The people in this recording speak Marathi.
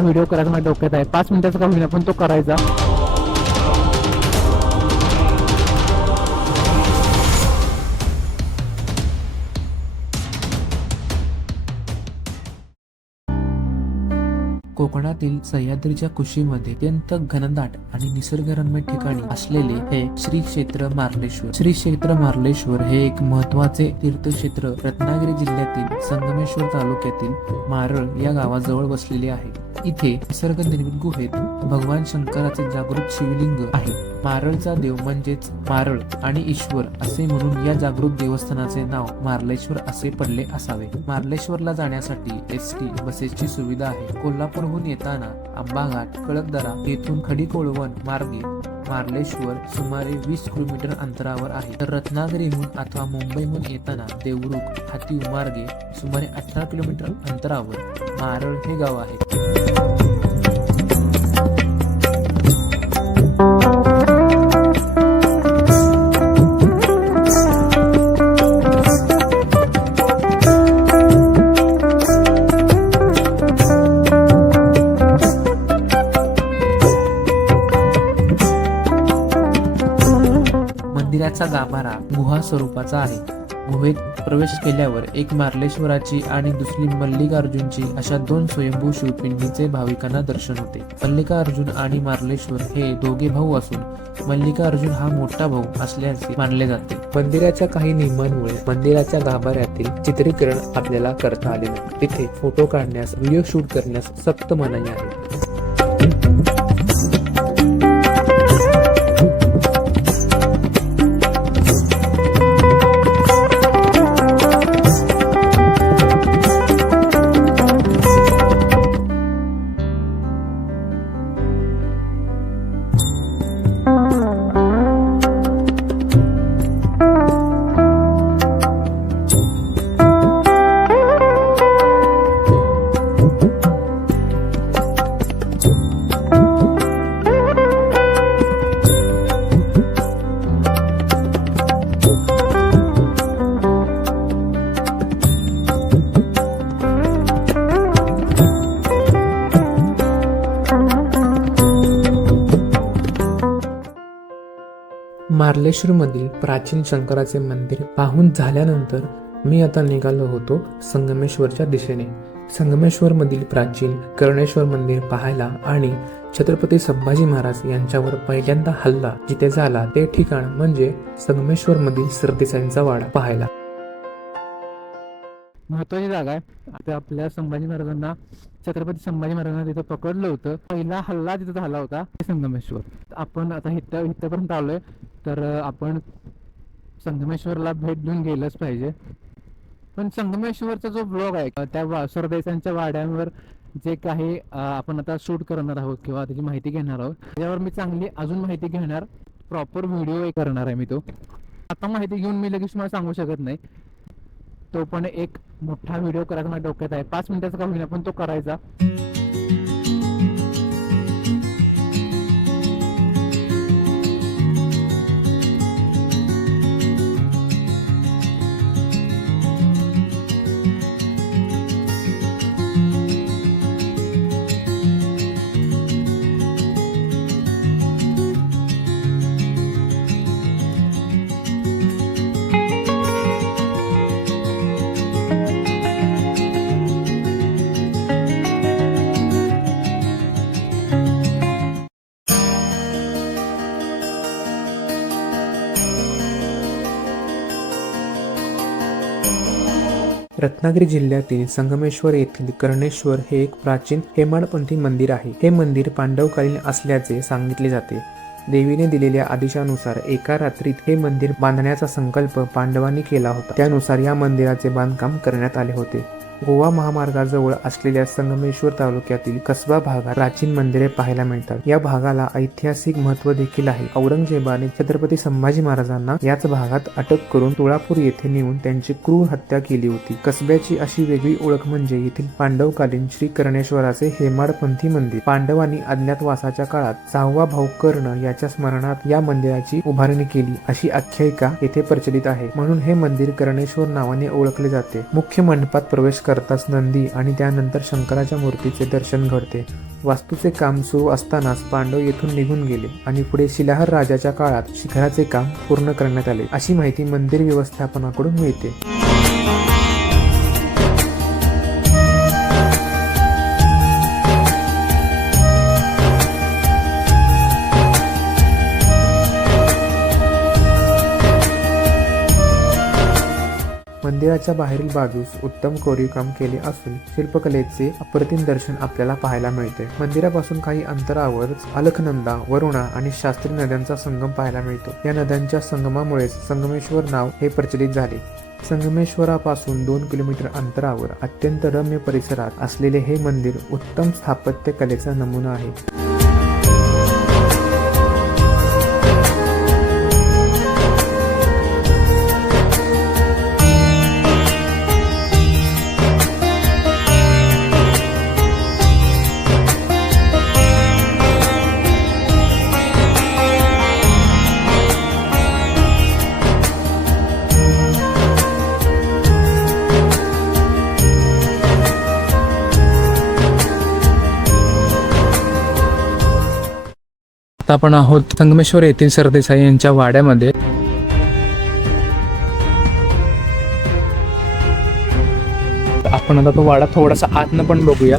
व्हिडिओ करायचा माझ्या डोक्यात आहे. 5 मिनिटाचा का होईना पण तो करायचा. कोकणातील सह्याद्रीच्या कुशीमध्ये अत्यंत घनदाट आणि निसर्गरम्य ठिकाणी असलेले हे श्री क्षेत्र मार्लेश्वर. श्री क्षेत्र मार्लेश्वर हे एक महत्वाचे तीर्थक्षेत्र रत्नागिरी जिल्ह्यातील संगमेश्वर तालुक्यातील मारळ या गावाजवळ वसलेले आहे. इथे निसर्ग निर्मित गुहेत भगवान शंकराचे जागृत शिवलिंग आहे. मारळचा देव म्हणजेच मारळ आणि ईश्वर असे म्हणून या जागृत देवस्थानाचे नाव मार्लेश्वर असे पडले असावे. मार्लेश्वरला जाण्यासाठी एसटी बसेसची सुविधा आहे. कोल्हापूरहून येताना आंबाघाट, कळकदरा येथून खडीकोळवण मार्गे मार्लेश्वर सुमारे 20 किलोमीटर अंतरावर आहे. तर रत्नागिरीहून अथवा मुंबईहून येताना देवरुख हातीव मार्गे सुमारे 18 किलोमीटर अंतरावर मारळ हे गाव आहे. मंदिराचा गाभारा गुहा स्वरूपाचा आहे. गुहेत प्रवेश केल्यावर एक मार्लेश्वराची आणि दुसरी मल्लिकार्जुनची अशा 2 स्वयंभू शिवपिंडीचे भाविकांना दर्शन होते. मल्लिकार्जुन आणि मार्लेश्वर हे दोघे भाऊ असून मल्लिकार्जुन हा मोठा भाऊ असल्याचे मानले जाते. मंदिराच्या काही नियमांमुळे मंदिराच्या गाभाऱ्यातील चित्रीकरण आपल्याला करता आले नाही. तिथे फोटो काढण्यास, व्हिडिओ शूट करण्यास सक्त मनाई आहे. मार्लेश्वर मधील प्राचीन शंकराचे मंदिर पाहून झाल्यानंतर मी आता निघालो होतो संगमेश्वरच्या दिशेने. संगमेश्वर मधील प्राचीन कर्णेश्वर मंदिर पाहायला आणि छत्रपती संभाजी महाराज यांच्यावर पहिल्यांदा हल्ला जिथे झाला ते ठिकाण म्हणजे संगमेश्वर मधील सरदेसाईंचा वाडा पाहायला. महत्वाची जागा आहे. आता आपल्या संभाजी महाराजांना, छत्रपती संभाजी महाराजांना तिथं पकडलं होतं. पहिला हल्ला तिथं झाला होता संगमेश्वर. आपण आता इथपर्यंत आलोय तर आपण संगमेश्वरला भेट देऊन गेलंच पाहिजे. पण संगमेश्वरचा जो ब्लॉग आहे त्या सरदेसाईंच्या वाड्यांवर जे काही आपण आता शूट करणार आहोत किंवा त्याची माहिती घेणार आहोत त्याच्यावर मी चांगली अजून माहिती घेणार, प्रॉपर व्हिडिओ करणार आहे मी तो. आता माहिती घेऊन मी लगेच तुम्हाला सांगू शकत नाही. तो पण एक मोठा व्हिडिओ करायचा माझ्या डोक्यात आहे. 5 मिनिटाचा का होईना पण तो करायचा. रत्नागिरी जिल्ह्यातील संगमेश्वर येथील कर्णेश्वर हे एक प्राचीन हेमाडपंथी मंदिर आहे. हे मंदिर पांडवकालीन असल्याचे सांगितले जाते. देवीने दिलेल्या आदेशानुसार एका रात्रीत हे मंदिर बांधण्याचा संकल्प पांडवांनी केला होता. त्यानुसार या मंदिराचे बांधकाम करण्यात आले होते. गोवा महामार्गाजवळ असलेल्या संगमेश्वर तालुक्यातील कसबा भागात प्राचीन मंदिरे पाहायला मिळतात. या भागाला ऐतिहासिक महत्त्व देखील आहे. औरंगजेबाने छत्रपती संभाजी महाराजांना याच भागात अटक करून तुळापूर येथे नेऊन त्यांची क्रूर हत्या केली होती. कसब्याची अशी वेगळी ओळख म्हणजे येथील पांडवकालीन श्री कर्णेश्वराचे हेमाडपंथी मंदिर. पांडवांनी अज्ञातवासाच्या काळात 6वा भाऊ कर्ण याच्या स्मरणात या मंदिराची उभारणी केली अशी आख्यायिका येथे प्रचलित आहे. म्हणून हे मंदिर कर्णेश्वर नावाने ओळखले जाते. मुख्य मंडपात प्रवेश करताच नंदी आणि त्यानंतर शंकराच्या मूर्तीचे दर्शन घडते. वास्तूचे काम सुरू असतानाच पांडव येथून निघून गेले आणि पुढे शिलाहार राजाच्या काळात शिखराचे काम पूर्ण करण्यात आले, अशी माहिती मंदिर व्यवस्थापनाकडून मिळते. मंदिराच्या बाहेरील बाजूस उत्तम कोरीवकाम केले असून शिल्पकलेचे अप्रतिम दर्शन आपल्याला पाहायला मिळते. मंदिरापासून काही अंतरावरच अलकनंदा, वरुणा आणि शास्त्री नद्यांचा संगम पाहायला मिळतो. या नद्यांच्या संगमामुळेच संगमेश्वर नाव हे प्रचलित झाले. संगमेश्वरापासून 2 किलोमीटर अंतरावर अत्यंत रम्य परिसरात असलेले हे मंदिर उत्तम स्थापत्य कलेचा नमुना आहे. आता आपण आहोत संगमेश्वर येथील सरदेसाई यांच्या वाड्यामध्ये. आपण आता तो वाडा थोडासा आतनं पण बघूया.